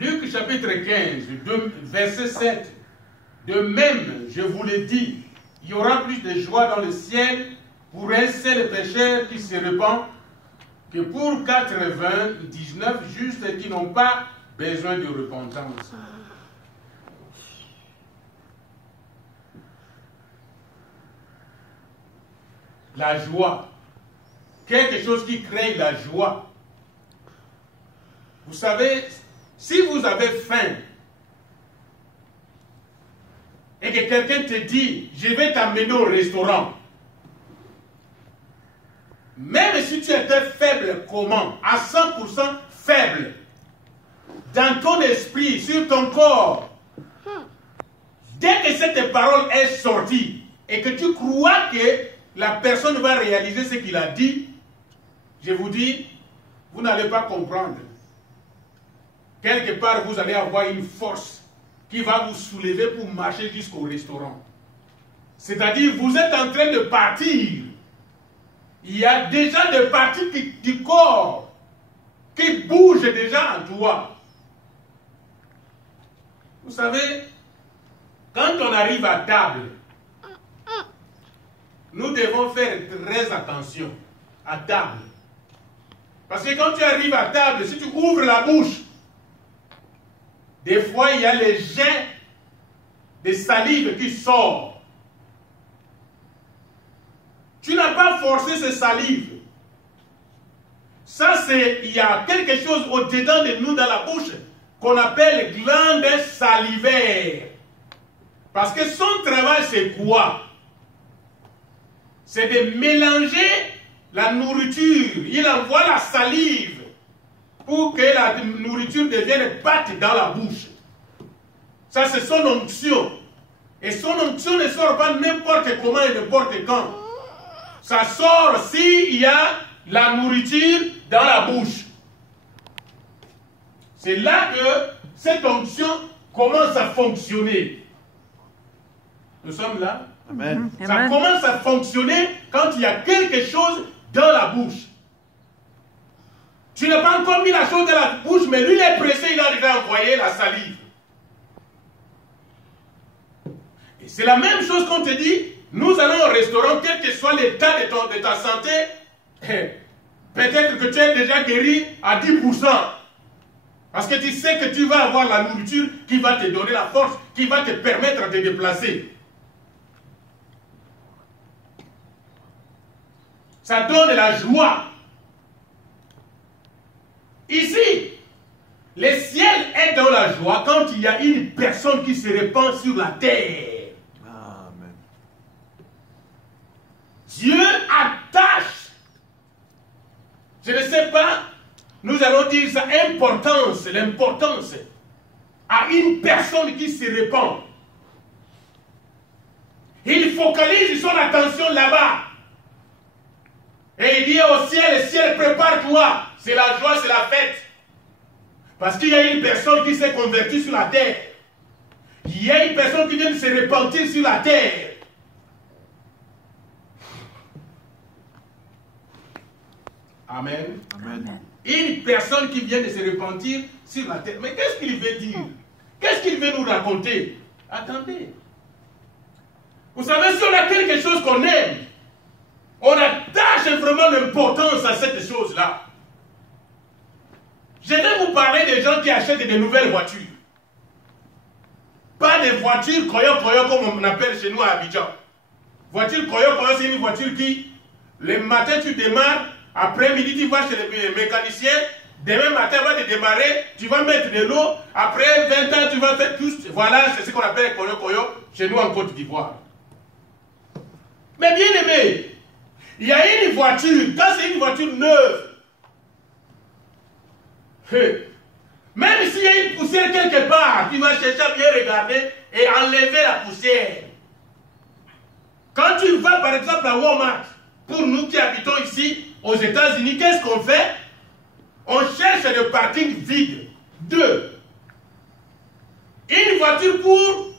Luc chapitre 15, verset 7. De même, je vous le dis, il y aura plus de joie dans le ciel pour un seul pécheur qui se repent que pour 99 justes qui n'ont pas besoin de repentance. La joie. Quelque chose qui crée la joie. Vous savez, si vous avez faim et que quelqu'un te dit, je vais t'amener au restaurant, même si tu étais faible, comment? À 100% faible, dans ton esprit, sur ton corps, dès que cette parole est sortie et que tu crois que la personne va réaliser ce qu'il a dit, je vous dis, vous n'allez pas comprendre. Quelque part, vous allez avoir une force qui va vous soulever pour marcher jusqu'au restaurant. C'est-à-dire, vous êtes en train de partir. Il y a déjà des parties du corps qui bougent déjà en toi. Vous savez, quand on arrive à table, nous devons faire très attention à table. Parce que quand tu arrives à table, si tu ouvres la bouche, des fois il y a les jets de salive qui sortent. Tu n'as pas forcé ces salives. Ça c'est, il y a quelque chose au-dedans de nous dans la bouche qu'on appelle glande salivaire. Parce que son travail c'est quoi? C'est de mélanger la nourriture. Il envoie la salive pour que la nourriture devienne pâte dans la bouche. Ça, c'est son onction. Et son onction ne sort pas n'importe comment et n'importe quand. Ça sort s'il y a la nourriture dans la bouche. C'est là que cette onction commence à fonctionner. Nous sommes là? Amen. Ça commence à fonctionner quand il y a quelque chose dans la bouche. Tu n'as pas encore mis la chose dans la bouche, mais lui, il est pressé, il a déjà envoyé la salive. Et c'est la même chose qu'on te dit, nous allons au restaurant, quel que soit l'état de ta santé, peut-être que tu es déjà guéri à 10%. Parce que tu sais que tu vas avoir la nourriture qui va te donner la force, qui va te permettre de te déplacer. Ça donne la joie. Ici, le ciel est dans la joie quand il y a une personne qui se répand sur la terre. Amen. Dieu attache, je ne sais pas, nous allons dire ça, l'importance à une personne qui se répand. Il focalise son attention là-bas. Et il dit au ciel, ciel, prépare-toi. C'est la joie, c'est la fête. Parce qu'il y a une personne qui s'est convertie sur la terre. Il y a une personne qui vient de se repentir sur la terre. Amen. Amen. Une personne qui vient de se repentir sur la terre. Mais qu'est-ce qu'il veut dire? Qu'est-ce qu'il veut nous raconter? Attendez. Vous savez, si on a quelque chose qu'on aime, on attache vraiment l'importance à cette chose-là. Je vais vous parler des gens qui achètent de nouvelles voitures. Pas des voitures koyo-koyo comme on appelle chez nous à Abidjan. Voiture koyo-koyo, c'est une voiture qui, le matin tu démarres, après-midi tu vas chez le mécanicien, demain matin on va te démarrer, tu vas mettre de l'eau, après 20 ans tu vas faire tout. Voilà, c'est ce qu'on appelle koyo-koyo chez nous en Côte d'Ivoire. Mais bien aimé, il y a une voiture, quand c'est une voiture neuve, même s'il y a une poussière quelque part, tu vas chercher à bien regarder et enlever la poussière. Quand tu vas par exemple à Walmart, pour nous qui habitons ici aux États-Unis, qu'est-ce qu'on fait? On cherche le parking vide. 2. Une voiture pour...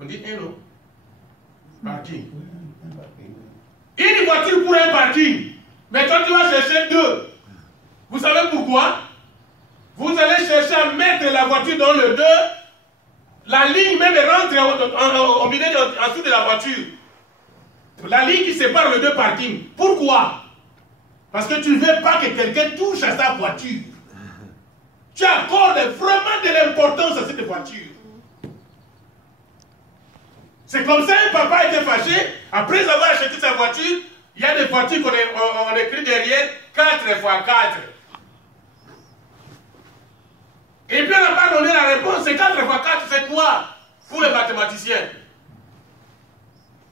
On dit un non? Parking. Une voiture pour un parking. Mais toi tu vas chercher 2. Vous savez pourquoi? Vous allez chercher à mettre la voiture dans le 2. La ligne même rentre au milieu en dessous de la voiture. La ligne qui sépare le 2 parkings. Pourquoi? Parce que tu ne veux pas que quelqu'un touche à sa voiture. Tu accordes vraiment de l'importance à cette voiture. C'est comme ça un papa était fâché. Après avoir acheté sa voiture, il y a des voitures qu'on écrit derrière 4x4. Et puis on n'a pas donné la réponse. C'est 4x4, c'est quoi pour les mathématiciens?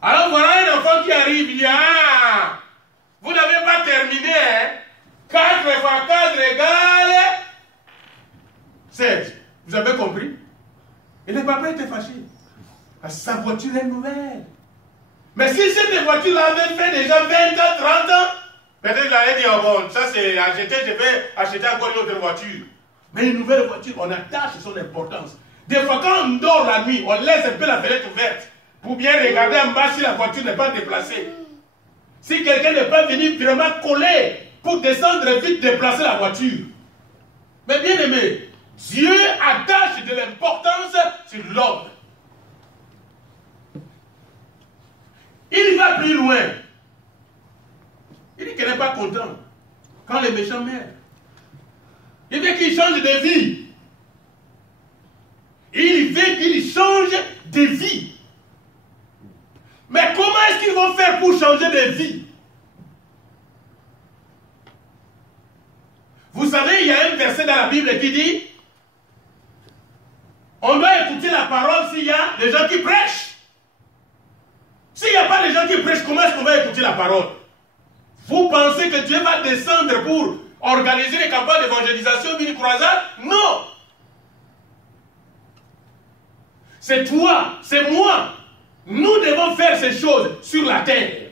Alors voilà un enfant qui arrive, il dit, ah, vous n'avez pas terminé, hein? 4x4 égale 16. Vous avez compris? Et le papa était fâché. Sa voiture est nouvelle. Mais si cette voiture-là avait fait déjà 20 ans, 30 ans, peut-être il allait dire, oh bon, ça c'est acheté, je vais acheter encore une autre voiture. Mais une nouvelle voiture, on attache son importance. Des fois, quand on dort la nuit, on laisse un peu la fenêtre ouverte pour bien regarder en bas si la voiture n'est pas déplacée. Si quelqu'un n'est pas venu vraiment coller pour descendre vite, déplacer la voiture. Mais bien aimé, Dieu attache de l'importance sur l'homme. Il va plus loin. Il dit qu'il n'est pas content quand les méchants meurent. Il veut qu'il change de vie. Il veut qu'il change de vie. Mais comment est-ce qu'ils vont faire pour changer de vie? Vous savez, il y a un verset dans la Bible qui dit on doit écouter la parole s'il y a des gens qui prêchent. S'il n'y a pas de gens qui prêchent, comment est-ce qu'on va écouter la parole? Vous pensez que Dieu va descendre pour organiser les campagnes d'évangélisation d'une croisade? Non! C'est toi, c'est moi. Nous devons faire ces choses sur la terre.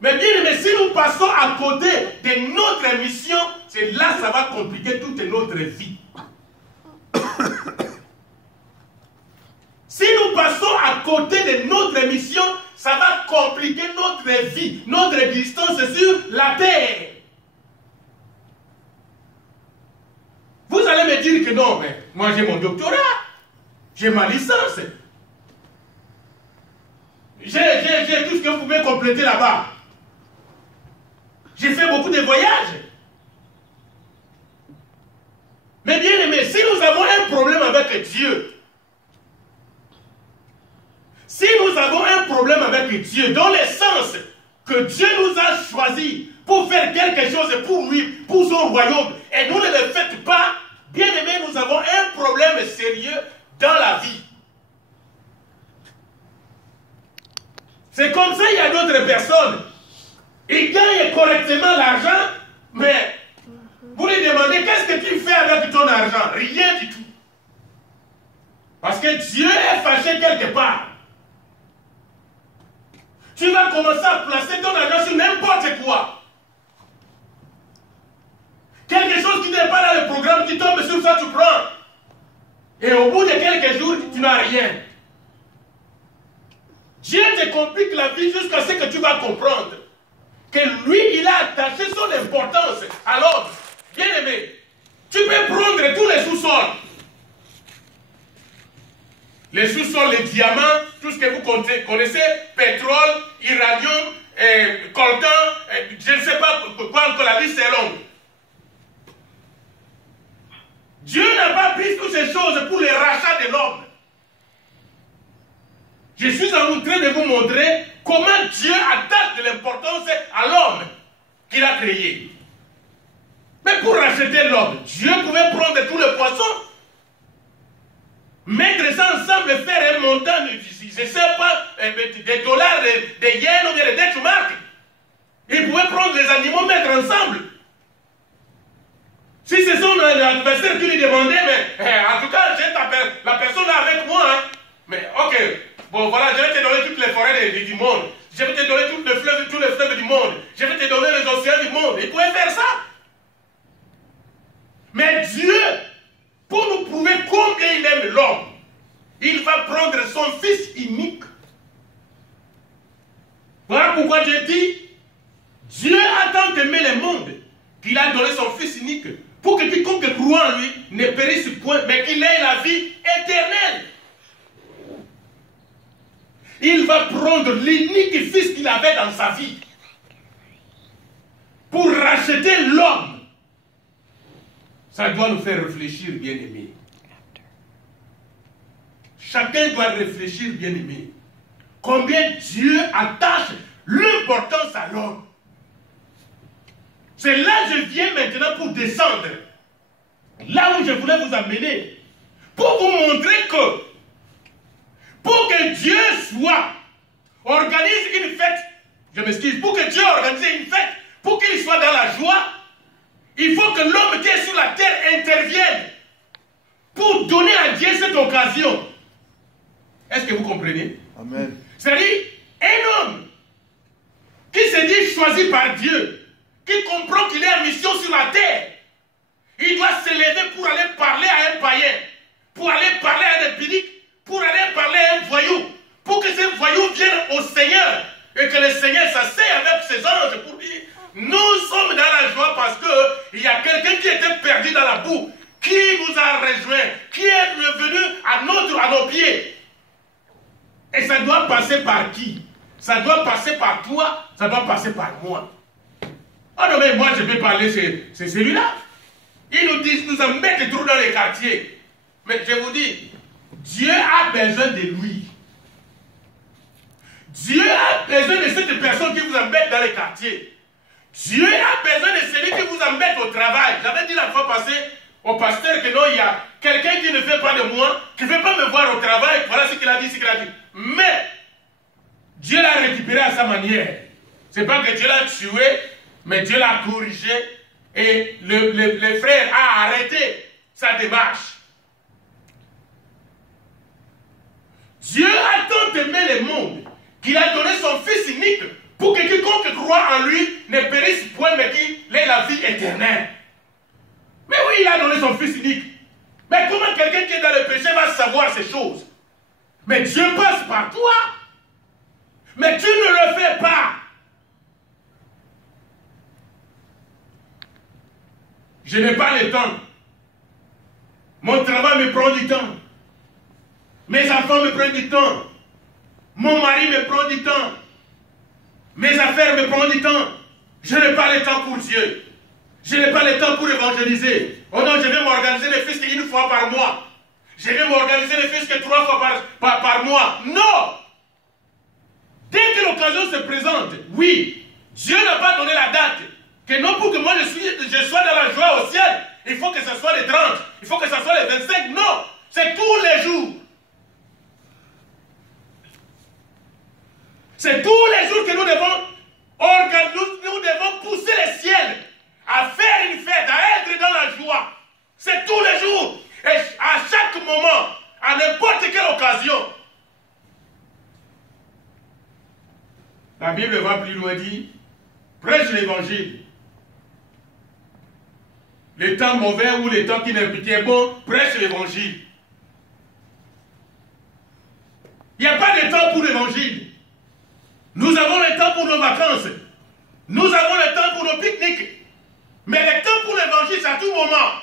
Mais bien aimé, si nous passons à côté de notre mission, c'est là que ça va compliquer toute notre vie. Si nous passons à côté de notre mission, ça va compliquer notre vie, notre existence sur la terre. Vous allez me dire que non, mais moi j'ai mon doctorat, j'ai ma licence, j'ai tout ce que vous pouvez compléter là-bas. J'ai fait beaucoup de voyages. Mais bien aimé, si nous avons un problème avec Dieu, si nous avons un problème avec Dieu, dans le sens que Dieu nous a choisis pour faire quelque chose pour lui, pour son royaume, et nous ne le faites pas, bien aimé, nous avons un problème sérieux dans la vie. C'est comme ça, il y a d'autres personnes. Ils gagnent correctement l'argent, mais vous lui demandez qu'est-ce que tu fais avec ton argent? Rien du tout. Parce que Dieu est fâché quelque part. Tu vas commencer à placer ton argent sur n'importe quoi. Quelque chose qui n'est pas dans le programme, tu tombes sur ça, tu prends. Et au bout de quelques jours, tu n'as rien. Dieu te complique la vie jusqu'à ce que tu vas comprendre que lui, il a attaché son importance à l'homme. Bien aimé, tu peux prendre tous les sous-sols. Les sous-sols, les diamants, tout ce que vous connaissez, pétrole, uranium, coltan, je ne sais pas quoi encore, la liste est longue. Dieu n'a pas pris toutes ces choses pour les rachats de l'homme. Je suis en train de vous montrer comment Dieu attache de l'importance à l'homme qu'il a créé. Mais pour racheter l'homme, Dieu pouvait prendre tous les poissons, mettre ça ensemble, faire un montant, je ne sais pas, des dollars, des yens ou bien des Deutschmark. Il pouvait prendre les animaux, mettre ensemble. Si c'est son adversaire qui lui demandait, mais en tout cas, j'ai la personne là avec moi. Hein. Mais ok, bon voilà, je vais te donner toutes les forêts du monde. Je vais te donner tous les fleuves du monde. Je vais te donner les océans du monde. Il pouvait faire ça. Mais Dieu, pour nous prouver combien il aime l'homme, il va prendre son fils unique. Voilà pourquoi je dis, Dieu a tant aimé le monde qu'il a donné son Fils unique pour que quiconque croit en lui ne périsse point, mais qu'il ait la vie éternelle. Il va prendre l'unique Fils qu'il avait dans sa vie pour racheter l'homme. Ça doit nous faire réfléchir, bien-aimés. Chacun doit réfléchir, bien-aimé. Combien Dieu attache l'importance à l'homme. C'est là que je viens maintenant pour descendre. Là où je voulais vous amener. Pour vous montrer que, pour que Dieu organise une fête, je m'excuse, pour que Dieu organise une fête, pour qu'il soit dans la joie, il faut que l'homme qui est sur la terre intervienne pour donner à Dieu cette occasion. Est-ce que vous comprenez? Amen. C'est-à-dire, un homme qui se dit choisi par Dieu, qui comprend qu'il est en mission sur la terre, il doit se lever pour aller parler à un païen, pour aller parler à un impunique, pour aller parler à un voyou, pour que ce voyou vienne au Seigneur et que le Seigneur s'asseye avec ses anges pour dire nous sommes dans la joie parce qu'il y a quelqu'un qui était perdu dans la boue, qui nous a rejoints, qui est revenu à nos pieds. Et ça doit passer par qui? Ça doit passer par toi, ça doit passer par moi. Oh non, mais moi je vais parler, c'est celui-là. Ils nous disent, nous en mettent trop dans les quartiers. Mais je vous dis, Dieu a besoin de lui. Dieu a besoin de cette personne qui vous embête dans les quartiers. Dieu a besoin de celui qui vous embête au travail. J'avais dit la fois passée au pasteur que non, il y a quelqu'un qui ne fait pas de moi, qui ne veut pas me voir au travail. Voilà ce qu'il a dit, ce qu'il a dit. Mais Dieu l'a récupéré à sa manière. C'est pas que Dieu l'a tué, mais Dieu l'a corrigé et le frère a arrêté sa démarche. Dieu a tant aimé le monde qu'il a donné son Fils unique pour que quiconque croit en lui ne périsse point, mais qu'il ait la vie éternelle. Mais oui, il a donné son Fils unique. Mais comment quelqu'un qui est dans le péché va savoir ces choses? Mais Dieu passe par toi. Mais tu ne le fais pas. Je n'ai pas le temps. Mon travail me prend du temps. Mes enfants me prennent du temps. Mon mari me prend du temps. Mes affaires me prennent du temps. Je n'ai pas le temps pour Dieu. Je n'ai pas le temps pour évangéliser. Oh non, je vais m'organiser le fils une fois par mois. Je vais m'organiser le fils 3 fois par mois. Non! Dès que l'occasion se présente, oui, Dieu n'a pas donné la date. Que non pour que moi je sois dans la joie au ciel, il faut que ce soit les 30, il faut que ce soit les 25. Non! C'est tous les jours. C'est tous les jours que nous devons pousser le ciel à faire une fête, à être dans la joie. C'est tous les jours. Et à chaque moment, à n'importe quelle occasion. La Bible va plus loin, dit, prêche l'évangile. Les temps mauvais ou les temps qui n'est bon, prêche l'évangile. Il n'y a pas de temps pour l'évangile. Nous avons le temps pour nos vacances. Nous avons le temps pour nos pique-niques. Mais le temps pour l'évangile, c'est à tout moment.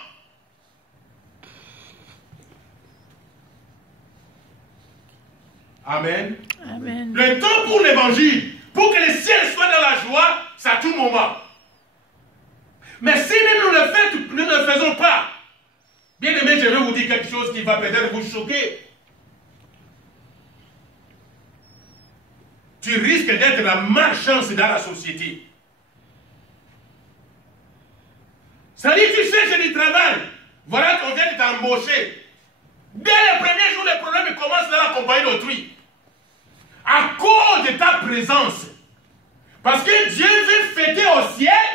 Amen. Amen. Le temps pour l'évangile, pour que le ciel soit dans la joie, c'est à tout moment. Mais si nous ne le faisons pas, bien aimé, je vais vous dire quelque chose qui va peut-être vous choquer. Tu risques d'être la malchance dans la société. Ça dit, tu cherches du travail. Voilà qu'on vient de t'embaucher. Dès le premier jour, les problèmes commencent dans la compagnie d'autrui. À cause de ta présence. Parce que Dieu veut fêter au ciel.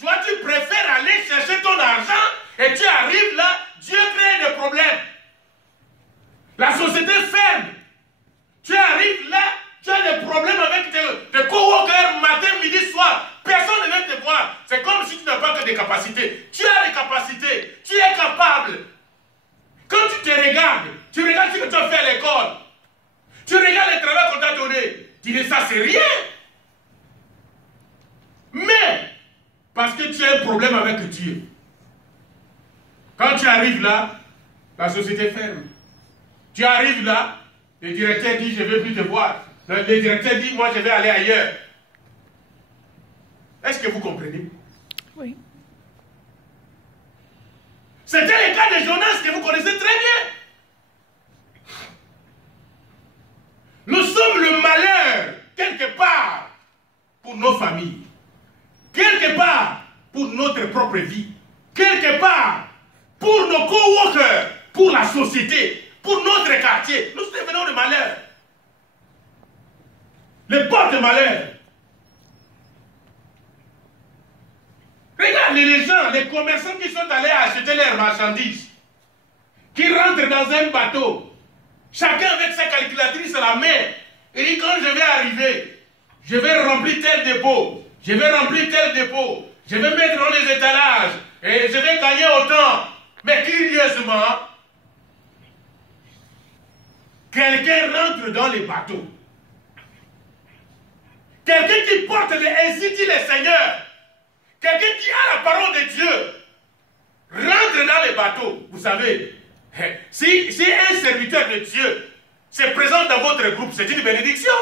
Toi, tu préfères aller chercher ton argent et tu arrives là, Dieu crée des problèmes. La société ferme. Tu arrives là, tu as des problèmes avec tes coworkers matin, midi, soir. Personne ne vient te voir. C'est comme si tu n'as pas que des capacités. Tu as des capacités. Tu es capable. Quand tu te regardes ce que tu as fait à l'école. Tu regardes le travail qu'on t'a donné. Tu dis ça, c'est rien. Mais, parce que tu as un problème Dieu. Quand tu arrives là, la société ferme. Tu arrives là, le directeur dit, je ne veux plus te voir. Le directeur dit, moi je vais aller ailleurs. Est-ce que vous comprenez? Oui. C'était le cas de Jonas que vous connaissez très bien. Nous sommes le malheur, quelque part, pour nos familles. Quelque part, pour notre propre vie. Quelque part, pour nos coworkers, pour la société, pour notre quartier. Nous devenons le malheur. Le porte-malheur. Regardez les gens, les commerçants qui sont allés acheter leurs marchandises, qui rentrent dans un bateau, chacun avec sa calculatrice à la main, et dit quand je vais arriver, je vais remplir tel dépôt, je vais remplir tel dépôt, je vais mettre dans les étalages, et je vais gagner autant. Mais curieusement, quelqu'un rentre dans les bateaux. Quelqu'un qui porte les ainsi dit le Seigneur. Quelqu'un qui a la parole de Dieu rentre dans les bateaux. Vous savez, si un serviteur de Dieu se présente dans votre groupe, c'est une bénédiction.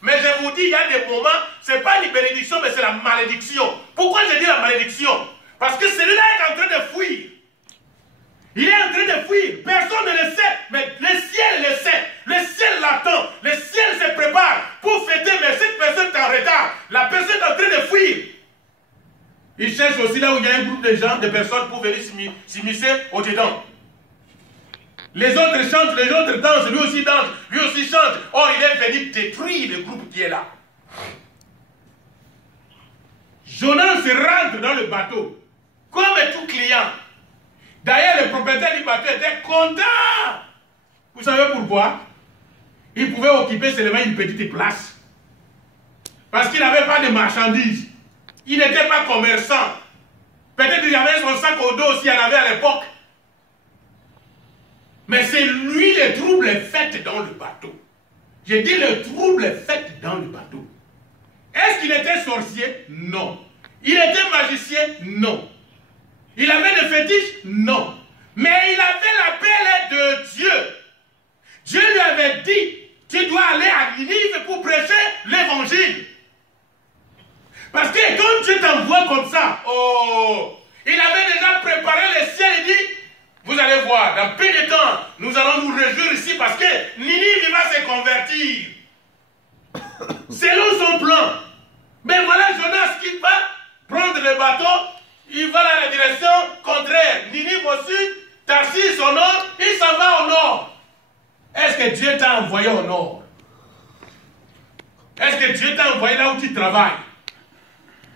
Mais je vous dis, il y a des moments, ce n'est pas une bénédiction, mais c'est la malédiction. Pourquoi je dis la malédiction? Parce que celui-là est en train de fuir. Il est en train de fuir. Personne ne le sait, mais le ciel le sait. Le ciel l'attend. Le ciel se prépare pour fêter, mais cette personne est en retard. La personne est en train de fuir. Il cherche aussi là où il y a un groupe de gens, de personnes pour venir s'immiscer au-dedans. Les autres chantent, les autres dansent, lui aussi danse, lui aussi chante. Or, il est venu détruire le groupe qui est là. Jonas rentre dans le bateau, comme tout client. D'ailleurs, le propriétaire du bateau était content. Vous savez pourquoi? Il pouvait occuper seulement une petite place. Parce qu'il n'avait pas de marchandises. Il n'était pas commerçant. Peut-être qu'il avait son sac au dos s'il y en avait à l'époque. Mais c'est lui le trouble fait dans le bateau. Je dis le trouble fait dans le bateau. Est-ce qu'il était sorcier? Non. Il était magicien? Non. Il avait des fétiches? Non. Mais il avait l'appel de Dieu. Dieu lui avait dit, tu dois aller à Ninive pour prêcher l'évangile. Parce que quand Dieu t'envoie comme ça, oh, il avait déjà préparé le ciel et dit, vous allez voir, dans peu de temps, nous allons nous réjouir ici parce que Ninive va se convertir. Selon son plan. Mais voilà Jonas qui va prendre le bateau, il va dans la direction contraire. Ninive au sud, Tarsis au nord, il s'en va au nord. Est-ce que Dieu t'a envoyé au nord? Est-ce que Dieu t'a envoyé là où tu travailles?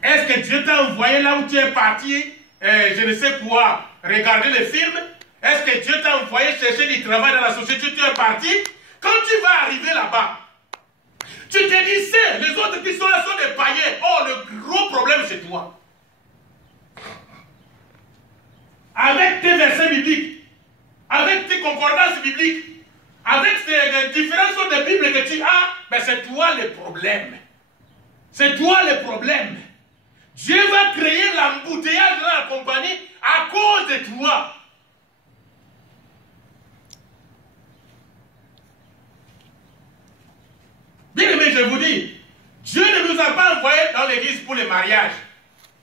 Est-ce que Dieu t'a envoyé là où tu es parti, je ne sais quoi, regarder les films? Est-ce que Dieu t'a envoyé chercher du travail dans la société où tu es parti? Quand tu vas arriver là-bas, tu te dis, c'est les autres qui sont là sont des païens. Oh, le gros problème c'est toi. Avec tes versets bibliques, avec tes concordances bibliques, avec ces différentes sortes de Bibles que tu as, ben c'est toi le problème. C'est toi le problème. Dieu va créer l'embouteillage dans la compagnie à cause de toi. Bien aimé, je vous dis, Dieu ne nous a pas envoyés dans l'église pour les mariages.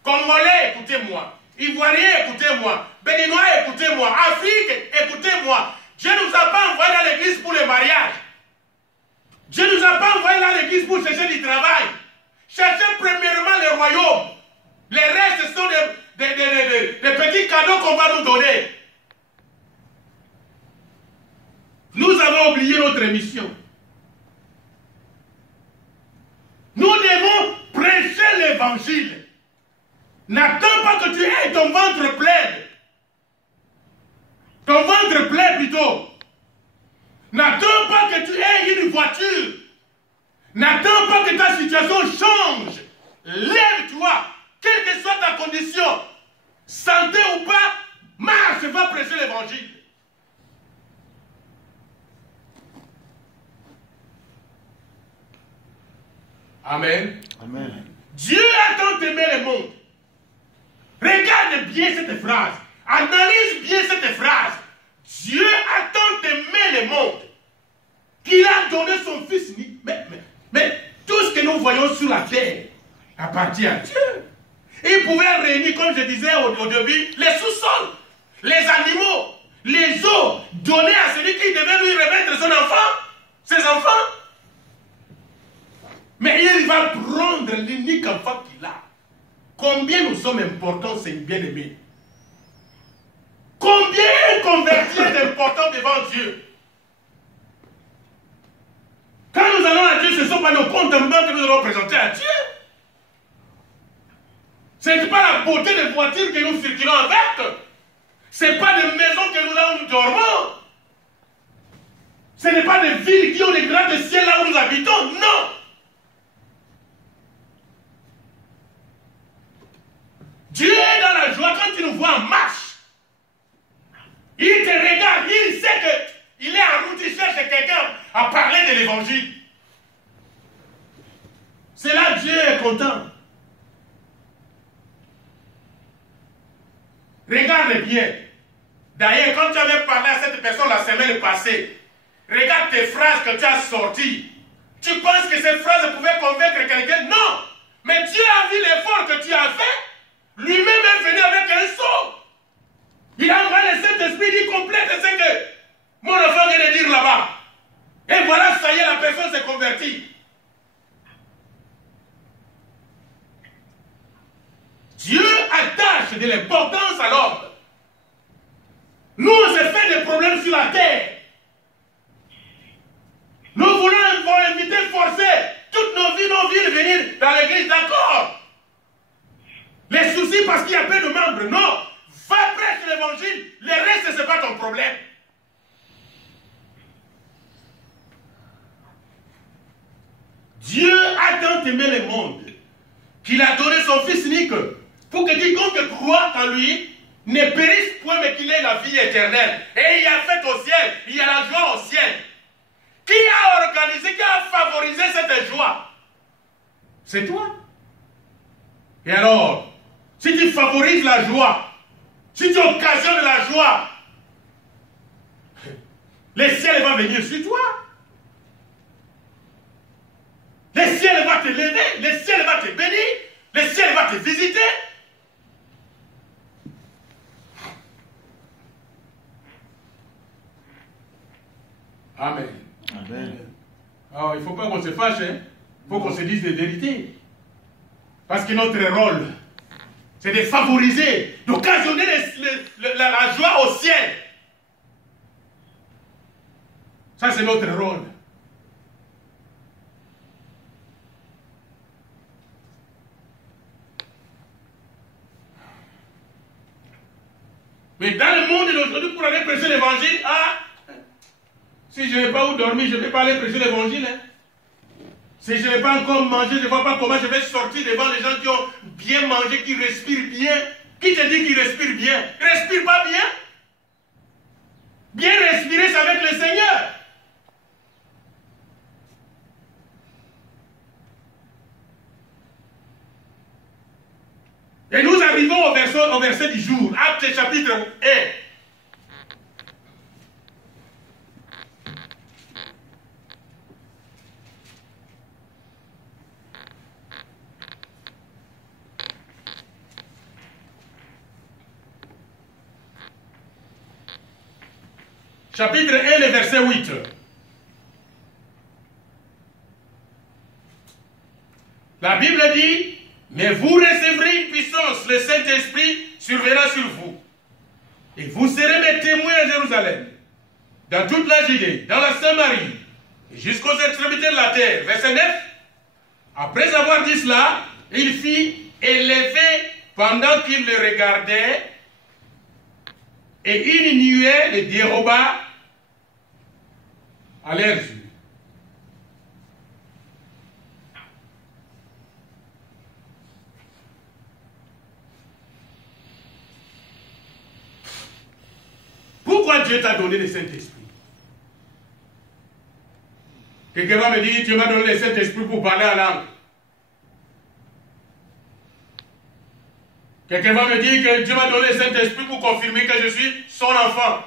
Congolais, écoutez-moi. Ivoiriens, écoutez-moi. Béninois, écoutez-moi. Afrique, écoutez-moi. Dieu ne nous a pas envoyés dans l'église pour les mariages. Dieu ne nous a pas envoyés dans l'église pour chercher du travail. Cherchez premièrement le royaume. Les restes sont des petits cadeaux qu'on va nous donner. Nous avons oublié notre mission. Nous devons prêcher l'évangile. N'attends pas que tu aies ton ventre plein. Ton ventre plein plutôt. N'attends pas que tu aies une voiture. N'attends pas que ta situation change. Lève-toi. Quelle que soit ta condition, santé ou pas, marche, va prêcher l'évangile. Amen. Amen. Dieu a tant aimé le monde. Regarde bien cette phrase. Analyse bien cette phrase. Dieu a tant aimé le monde qu'il a donné son Fils. Mais tout ce que nous voyons sur la terre appartient à Dieu. Il pouvait réunir, comme je disais au début, les sous-sols, les animaux, les eaux, donner à celui qui devait lui remettre son enfant, ses enfants. Mais il va prendre l'unique enfant qu'il a. Combien nous sommes importants, c'est bien-aimé. Combien un converti est important devant Dieu. Quand nous allons à Dieu, ce ne sont pas nos comptes en banque que nous allons présenter à Dieu. Ce n'est pas la beauté des voitures que nous circulons avec. Ce n'est pas des maisons que nous avons où nous dormons. Ce n'est pas des villes qui ont des grands ciels là où nous habitons. Non. Dieu est dans la joie quand il nous voit en marche. Il te regarde, il sait qu'il est en route, il cherche quelqu'un à parler de l'évangile. C'est là que Dieu est content. Regarde bien. D'ailleurs, quand tu avais parlé à cette personne la semaine passée, regarde tes phrases que tu as sorties. Tu penses que ces phrases pouvaient convaincre quelqu'un? Non. Mais Dieu a vu l'effort que tu as fait. Lui-même est venu avec un sceau. Il a envoyé le Saint-Esprit, il complète ce que mon enfant vient de dire là-bas. Et voilà, ça y est, la personne s'est convertie. Dieu attache de l'importance à l'homme. Nous, on s'est fait des problèmes sur la terre. Nous voulons inviter, forcer toutes nos vies de venir dans l'église, d'accord. Les soucis parce qu'il y a peu de membres, non. Va prêcher l'évangile, le reste, ce n'est pas ton problème. Dieu a tant aimé le monde qu'il a donné son Fils unique pour que quiconque croit en lui ne périsse point mais qu'il ait la vie éternelle. Et il y a fait au ciel, il y a la joie au ciel. Qui a organisé, qui a favorisé cette joie? C'est toi. Et alors, si tu favorises la joie, si tu occasionnes la joie, le ciel va venir sur toi. Le ciel va te lever, le ciel va te bénir, le ciel va te visiter. Amen. Amen. Alors, il ne faut pas qu'on se fâche, hein? Il faut qu'on se dise des vérités. Parce que notre rôle, c'est de favoriser, d'occasionner la joie au ciel. Ça, c'est notre rôle. Mais dans le monde d'aujourd'hui, pour aller prêcher l'évangile, si je n'ai pas où dormir, je ne vais pas aller prêcher l'évangile. Hein. Si je n'ai pas encore mangé, je ne vois pas comment je vais sortir devant les gens qui ont bien mangé, qui respirent bien. Qui te dit qu'ils respirent bien? Respire pas bien? Bien respirer, c'est avec le Seigneur. Et nous arrivons au verset du jour, Actes chapitre 1. Chapitre 1, le verset 8. La Bible dit, mais vous recevrez une puissance, le Saint-Esprit surviendra sur vous. Et vous serez mes témoins à Jérusalem, dans toute la Judée, dans la Samarie, et jusqu'aux extrémités de la terre. Verset 9. Après avoir dit cela, il fit élever pendant qu'il le regardait, et une nuée le déroba à leurs yeux. Pourquoi Dieu t'a donné le Saint-Esprit? Quelqu'un va me dire, Dieu m'a donné le Saint-Esprit pour parler en langue. Quelqu'un va me dire que Dieu m'a donné le Saint-Esprit pour confirmer que je suis son enfant.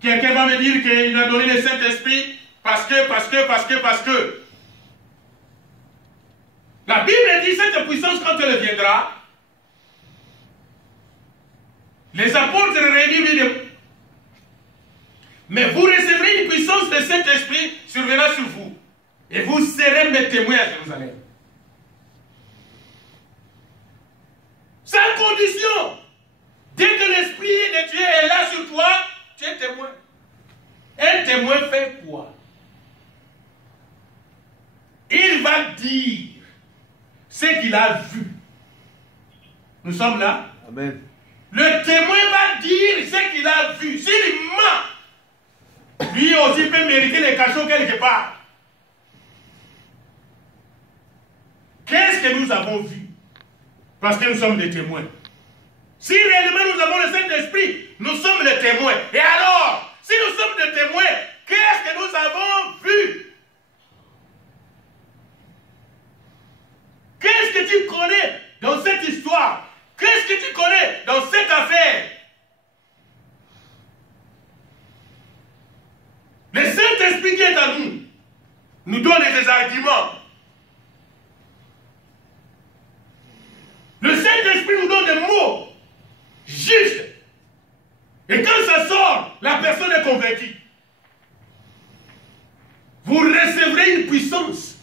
Quelqu'un va me dire qu'il m'a donné le Saint-Esprit parce que. La Bible dit cette puissance, quand elle viendra, les apôtres réunis, mais vous recevrez une puissance de Saint-Esprit survenant sur vous. Et vous serez mes témoins à Jérusalem. Sans condition. Dès que l'Esprit de Dieu est là sur toi, tu es témoin. Un témoin fait quoi? Il va dire ce qu'il a vu. Nous sommes là. Amen. Le témoin va dire ce qu'il a vu. S'il ment, lui aussi peut mériter les cachots quelque part. Qu'est-ce que nous avons vu? Parce que nous sommes des témoins. Si réellement nous avons le Saint-Esprit, nous sommes les témoins. Et alors, si nous sommes des témoins, qu'est-ce que nous avons vu? Qu'est-ce que tu connais dans cette histoire? Qu'est-ce que tu connais dans cette affaire? Le Saint-Esprit qui est en nous donne des arguments. Le Saint-Esprit nous donne des mots justes. Et quand ça sort, la personne est convaincue. Vous recevrez une puissance.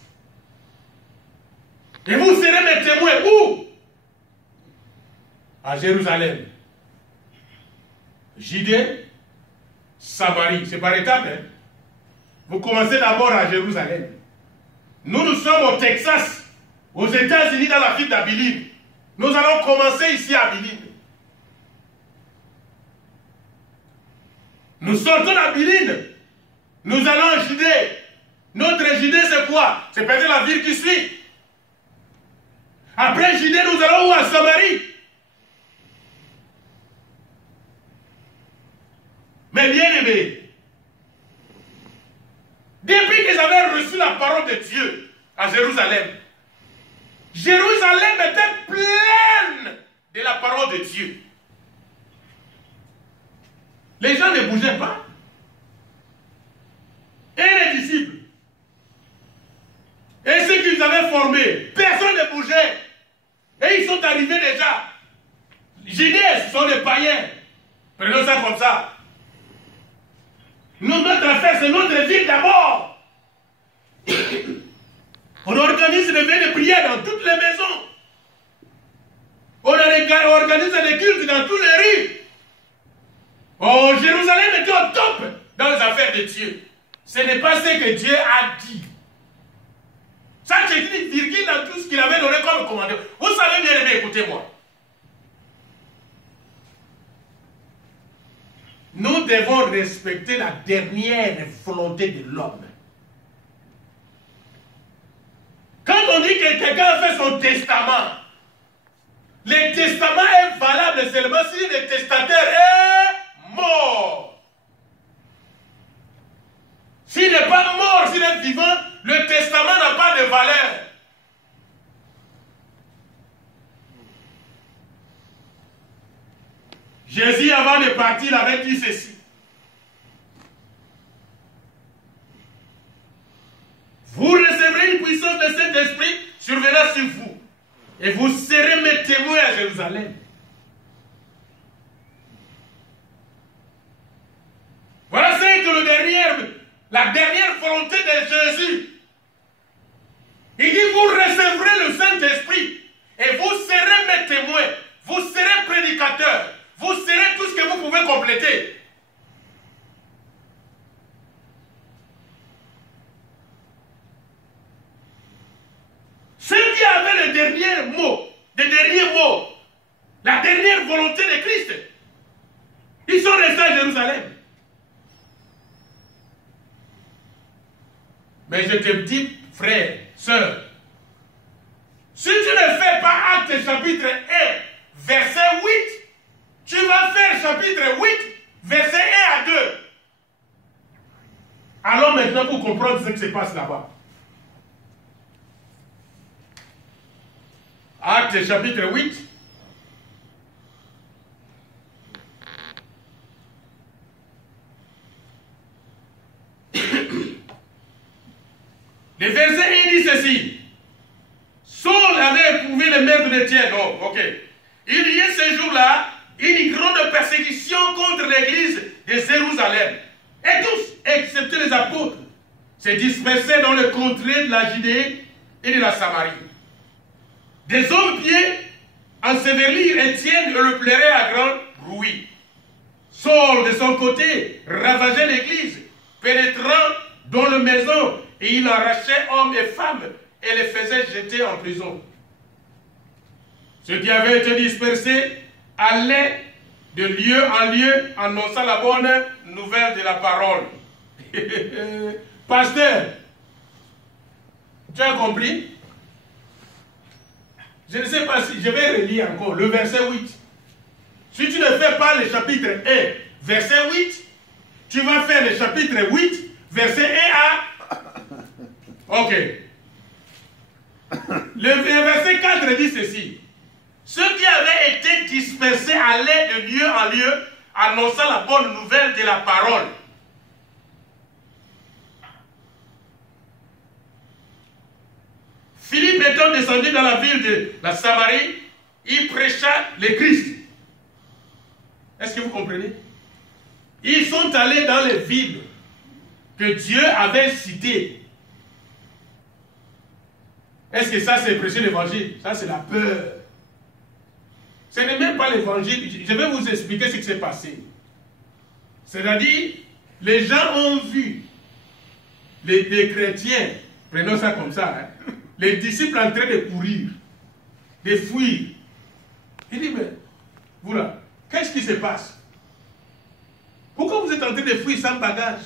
Et vous serez mes témoins. Où? À Jérusalem. Judée, Samarie. C'est par étapes. Hein? Vous commencez d'abord à Jérusalem. Nous sommes au Texas, aux États-Unis, dans la ville d'Abilene. Nous allons commencer ici à Abilene. Nous sortons d'Abilene. Nous allons en Judée. Notre Judée, c'est quoi? C'est peut-être la ville qui suit. Après Judée, nous allons où? À Samarie. Mais bien aimé, depuis qu'ils avaient reçu la parole de Dieu à Jérusalem, Jérusalem était pleine de la parole de Dieu. Les gens ne bougeaient pas. Et les disciples, et ceux qu'ils avaient formés, personne ne bougeait. Et ils sont arrivés déjà. Judée, ce sont des païens. Prenons ça comme ça. Nous, notre affaire, c'est notre ville d'abord. On organise des veillées de prière dans toutes les maisons. On organise des cultes dans toutes les rues. Oh, Jérusalem était au top dans les affaires de Dieu. Ce n'est pas ce que Dieu a dit. Ça, j'ai dit virgule dans tout ce qu'il avait donné comme commandement. Vous savez bien aimé, écoutez-moi. Nous devons respecter la dernière volonté de l'homme. Quand on dit que quelqu'un a fait son testament, le testament est valable seulement si le testataire est mort. S'il n'est pas mort, s'il est vivant, le testament n'a pas de valeur. Jésus, avant de partir, avait dit ceci. Vous recevrez une puissance de Saint-Esprit survenant sur vous. Et vous serez mes témoins à Jérusalem. Voilà c'est que la dernière volonté de Jésus. Il dit, vous recevrez le Saint-Esprit. Et vous serez mes témoins. Vous serez prédicateurs. Vous serez tout ce que vous pouvez compléter. Ceux qui avaient le dernier mot, la dernière volonté de Christ, ils sont restés à Jérusalem. Mais je te dis, frère, sœur, si tu ne fais pas Actes chapitre 1, verset 8, tu vas faire chapitre 8, verset 1 à 2. Alors maintenant, pour comprendre ce qui se passe là-bas. Actes chapitre 8. Le verset, il dit ceci. Saul avait éprouvé le maître d'Étienne. Oh, ok. Il y a ce jour-là une grande persécution contre l'église de Jérusalem. Et tous, excepté les apôtres, se dispersaient dans le contrée de la Judée et de la Samarie. Des hommes pieux ensevelirent Étienne et le plairaient à grand bruit. Saul, de son côté, ravageait l'église, pénétrant dans la maison, et il arrachait hommes et femmes et les faisait jeter en prison. Ceux qui avaient été dispersés allaient de lieu en lieu annonçant la bonne nouvelle de la parole. Pasteur, tu as compris? Je ne sais pas si je vais relire encore le verset 8. Si tu ne fais pas le chapitre 1, verset 8, tu vas faire le chapitre 8, verset 1 à... Ok. Le verset 4 dit ceci. Ceux qui avaient été dispersés allaient de lieu en lieu, annonçant la bonne nouvelle de la parole. Philippe étant descendu dans la ville de la Samarie, il prêcha le Christ. Est-ce que vous comprenez? Ils sont allés dans les villes que Dieu avait citées. Est-ce que ça c'est prêcher l'évangile? Ça c'est la peur. Ce n'est même pas l'évangile. Je vais vous expliquer ce qui s'est passé. C'est-à-dire, les gens ont vu les chrétiens, prenons ça comme ça, hein, les disciples en train de courir, de fuir. Il dit, mais, vous là, qu'est-ce qui se passe? Pourquoi vous êtes en train de fuir sans bagage?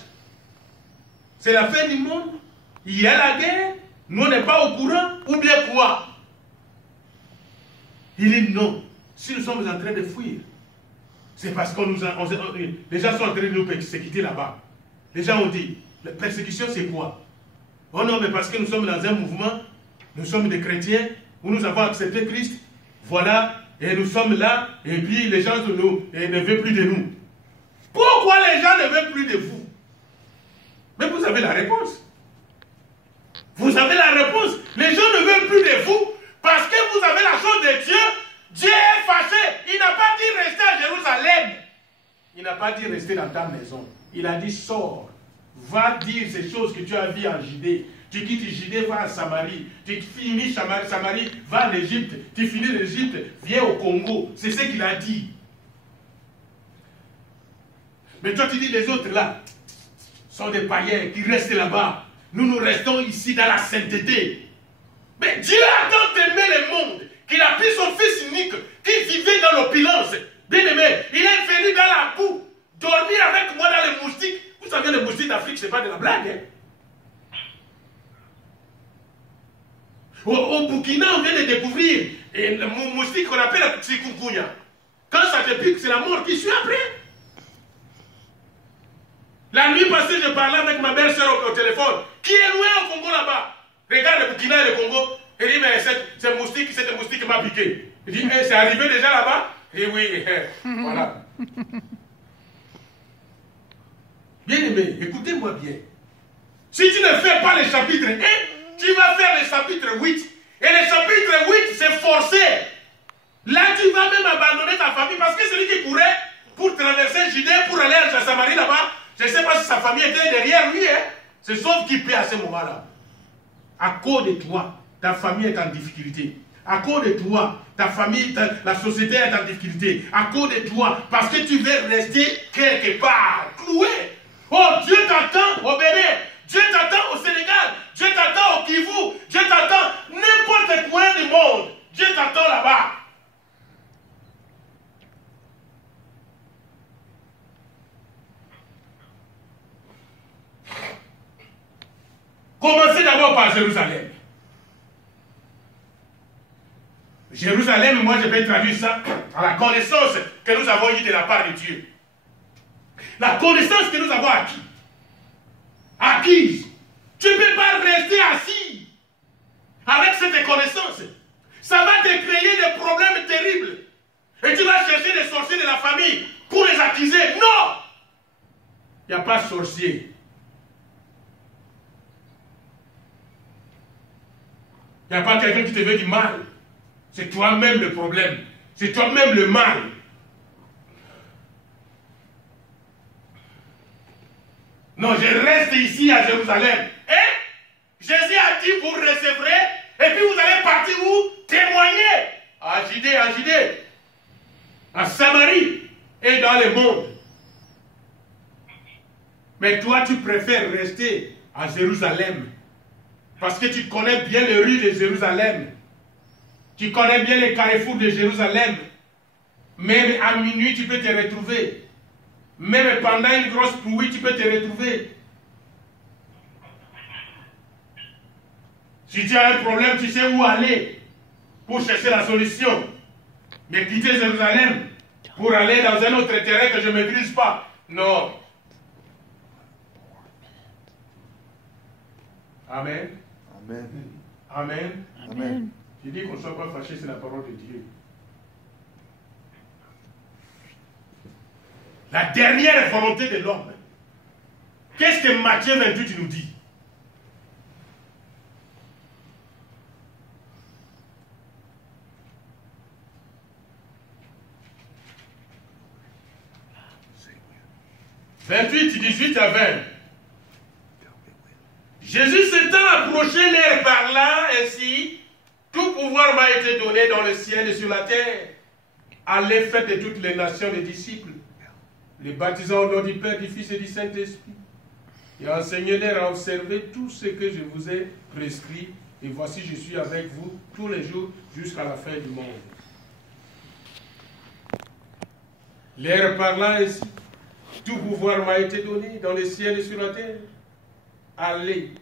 C'est la fin du monde? Il y a la guerre? Nous on n'est pas au courant? Ou bien quoi? Il dit non. Si nous sommes en train de fuir, c'est parce que les gens sont en train de nous persécuter là-bas. Les gens ont dit, la persécution c'est quoi? Oh non, mais parce que nous sommes dans un mouvement, nous sommes des chrétiens, où nous avons accepté Christ, voilà, et nous sommes là, et puis les gens ne veulent plus de nous. Pourquoi les gens ne veulent plus de vous? Mais vous avez la réponse. Vous avez la réponse. Les gens ne veulent plus de vous parce que vous avez la chose de Dieu. Dieu est fâché. Il n'a pas dit rester à Jérusalem. Il n'a pas dit rester dans ta maison. Il a dit sors. Va dire ces choses que tu as vues en Judée. Tu quittes Judée, va à Samarie. Tu finis Samarie, va en Égypte. Tu finis l'Égypte, viens au Congo. C'est ce qu'il a dit. Mais toi tu dis les autres là sont des païens qui restent là-bas. Nous restons ici dans la sainteté. Mais Dieu a tant aimé le monde qu'il a pris son fils unique qui vivait dans l'opulence. Bien aimé, il est venu dans la boue, dormir avec moi dans les moustiques. Vous savez, les moustiques d'Afrique, ce n'est pas de la blague. Hein? Au Burkina, on vient de découvrir le moustique qu'on appelle la chikungunya. Quand ça te pique, c'est la mort qui suit après. La nuit passée, je parlais avec ma belle-sœur au téléphone, qui est loin au Congo là-bas. Regarde le Burkina et le Congo. Il dit, mais cette moustique m'a piqué. Il dit, c'est arrivé déjà là-bas? Il dit, oui, voilà. Bien aimé, écoutez-moi bien. Si tu ne fais pas le chapitre 1, tu vas faire le chapitre 8. Et le chapitre 8, c'est forcé. Là, tu vas même abandonner ta famille parce que celui qui courait pour traverser Judée, pour aller à Samarie là-bas, je ne sais pas si sa famille était derrière lui. Hein. C'est sauf qui paie à ce moment-là. À cause de toi, ta famille est en difficulté. À cause de toi, ta famille, la société est en difficulté. À cause de toi, parce que tu veux rester quelque part, cloué. Oh, Dieu t'attend au Bénin. Dieu t'attend au Sénégal. Dieu t'attend au Kivu. Dieu t'attend n'importe coin du monde. Dieu t'attend là-bas. Commencez d'abord par Jérusalem. Jérusalem, moi je vais traduire ça à la connaissance que nous avons eue de la part de Dieu. La connaissance que nous avons acquise. Tu ne peux pas rester assis avec cette connaissance. Ça va te créer Et tu vas chercher les sorciers de la famille pour les accuser. Non! Il n'y a pas de sorcier. Il n'y a pas quelqu'un qui te veut du mal. C'est toi-même le problème. C'est toi-même le mal. Non, je reste ici à Jérusalem. Et Jésus a dit, vous recevrez, et puis vous allez partir où? Témoigner. À Judée, à Samarie et dans le monde. Mais toi, tu préfères rester à Jérusalem. Parce que tu connais bien les rues de Jérusalem. Tu connais bien les carrefours de Jérusalem. Même à minuit, tu peux te retrouver. Même pendant une grosse pluie, tu peux te retrouver. Si tu as un problème, tu sais où aller pour chercher la solution. Mais quitter Jérusalem pour aller dans un autre terrain que je ne maîtrise pas. Non. Amen. Amen. Amen. Amen. Je dis qu'on ne soit pas fâché, c'est la parole de Dieu. La dernière volonté de l'homme. Qu'est-ce que Matthieu 28 nous dit? « 28, 18 à 20. Jésus s'étant approché, leur parlant ainsi, tout pouvoir m'a été donné dans le ciel et sur la terre. Allez, faites de toutes les nations des disciples, les baptisant au nom du Père, du Fils et du Saint-Esprit, et enseignez-leur à observer tout ce que je vous ai prescrit, et voici je suis avec vous tous les jours jusqu'à la fin du monde. » Leur parlant ainsi, tout pouvoir m'a été donné dans le ciel et sur la terre. Allez.